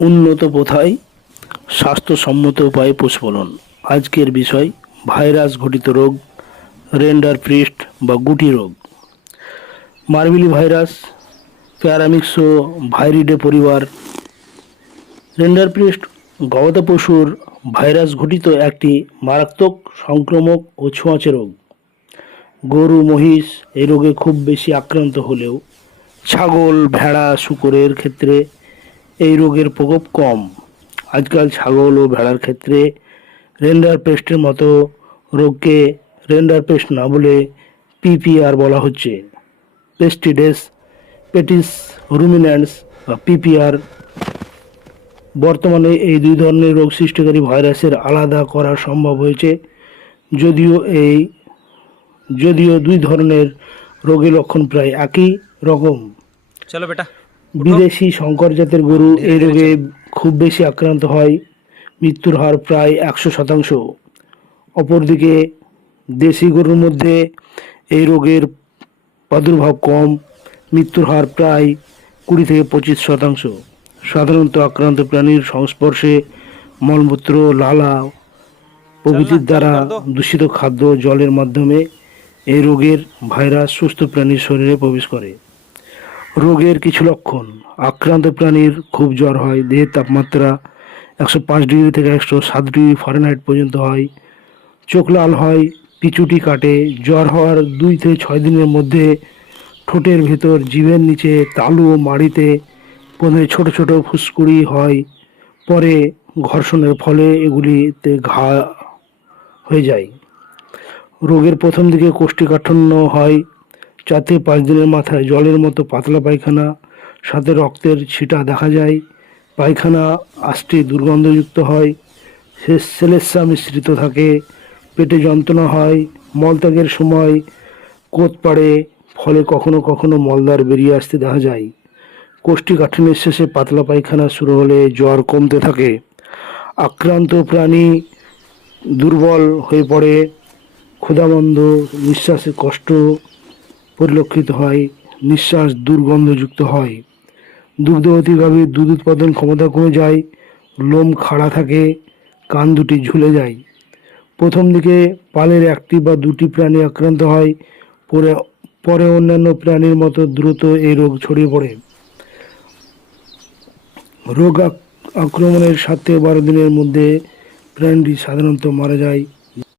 উন্নত প্রথায় স্বাস্থ্যসম্মত উপায়ে পশুপালন। আজকের বিষয় ভাইরাস ঘটিত রোগ, রেন্ডারপ্রিস্ট বা গুটি রোগ। মারবিলি ভাইরাস প্যারামিক্সো ভাইরিডে পরিবার। রেন্ডারপ্রিস্ট গবাদি পশুর ভাইরাস ঘটিত একটি মারাত্মক সংক্রামক ও ছোঁয়াচে রোগ। গরু মহিষ এই রোগে খুব বেশি আক্রান্ত হলেও ছাগল ভেড়া শুকরের ক্ষেত্রে এই রোগের প্রকোপ কম। আজকাল ছাগল ও ভেড়ার ক্ষেত্রে রেন্ডারপেস্টের মতো রোগকে রেন্ডারপেস্ট না বলে পিপিআর বলা হচ্ছে। পেস্টিডেস পেটিস রুমিন্যান্টস বা পিপিআর। বর্তমানে এই দুই ধরনের রোগ সৃষ্টিকারী ভাইরাসের আলাদা করা সম্ভব হয়েছে, যদিও দুই ধরনের রোগের লক্ষণ প্রায় একই রকম। चलो बेटा उठो। বিদেশি সংকর জাতের গরু এই রোগে খুব বেশি আক্রান্ত হয়, মৃত্যুর হার প্রায় 100%। অপরদিকে দেশি গরুর মধ্যে এই রোগের প্রাদুর্ভাব কম, মৃত্যুর হার প্রায় 20 থেকে 25%। সাধারণত আক্রান্ত প্রাণীর সংস্পর্শে মলমূত্র, লালা প্রভৃতির দ্বারা দূষিত খাদ্য, জলের মাধ্যমে এই রোগের ভাইরাস সুস্থ প্রাণীর শরীরে প্রবেশ করে। রোগের কিছু লক্ষণ: আক্রান্ত প্রাণীর খুব জ্বর হয়, দেহের তাপমাত্রা 105 ডিগ্রি থেকে 107 ডিগ্রি ফারেনহাইট পর্যন্ত হয়, চোখ লাল হয়, পিছুটি কাটে। জ্বর হওয়ার 2 থেকে 6 দিনের মধ্যে ঠোঁটের ভেতর, জিভের নিচে, তালু ও মাড়িতে প্রথমে ছোট ছোট ফুসকুড়ি হয়, পরে ঘর্ষণের ফলে এগুলিতে ঘা হয়ে যায়। রোগের প্রথম দিকে কোষ্ঠীকাঠিন্য হয়, 4 থেকে 5 দিনের মাথায় জলের মতো পাতলা পায়খানা, সাথে রক্তের ছিটা দেখা যায়। পায়খানা আষ্টে দুর্গন্ধযুক্ত হয়, সেলেসা মিশ্রিত থাকে, পেটে যন্ত্রণা হয়, মলত্যাগের সময় কোত পাড়ে, ফলে কখনো কখনো মলদ্বার বেরিয়ে আসতে দেখা যায়। কোষ্ঠীকাঠিন্যের শেষে পাতলা পায়খানা শুরু হলে জ্বর কমতে থাকে। আক্রান্ত প্রাণী দুর্বল হয়ে পড়ে, ক্ষুধাবন্ধ, নিঃশ্বাসে কষ্ট পরিলক্ষিত হয়, নিঃশ্বাস দুর্গন্ধযুক্ত হয়। দুগ্ধবতীভাবে দুধ উৎপাদন ক্ষমতা কমে যায়, লোম খাড়া থাকে, কান দুটি ঝুলে যায়। প্রথম দিকে পালের 1টি বা 2টি প্রাণী আক্রান্ত হয়, পরে পরে অন্যান্য প্রাণীর মতো দ্রুত এই রোগ ছড়িয়ে পড়ে। রোগ আক্রমণের 7 থেকে 12 দিনের মধ্যে প্রাণীটি সাধারণত মারা যায়।